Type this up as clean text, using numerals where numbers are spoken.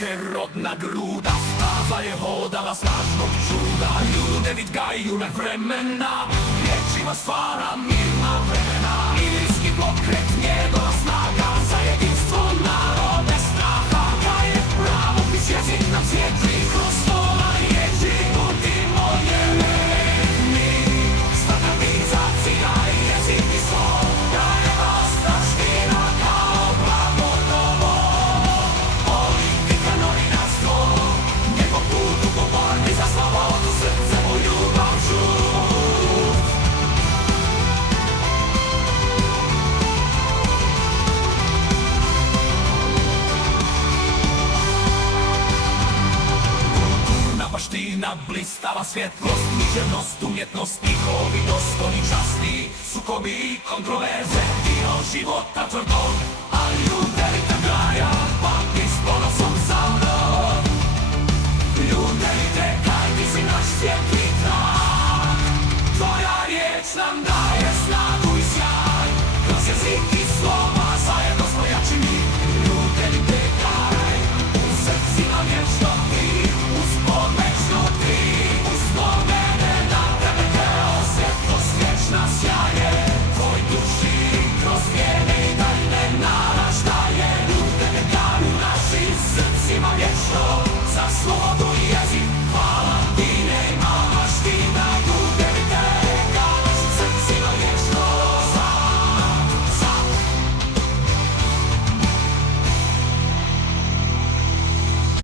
Rodna gruda Staza jeho dala snažnog čuda. Ljude vidgaju na vremena, riječima stvara mirna vremena. Ilirski pokret, njegova snaga, za jedinstvo narode straha. Kaj je pravopis, jezik nam svijetli, kroz stola riječi budimo njeni. Standardizacija i jezik i slov, kaj je ostavština kao blago novo. Politika, novinarstvo, njegov put ugovorni za slobodu, srce mu ljubav žut. Kulturna baština, blistava svjetlost, književnost, umjetnost, njihovi dostojni časti, sukobi i kontroverze, dio života tvrdog, a ljude ritam graja, pamti s ponosom za mnog. Ljude, kaj ti si naš svijetli trak, tvoja riječ nam daje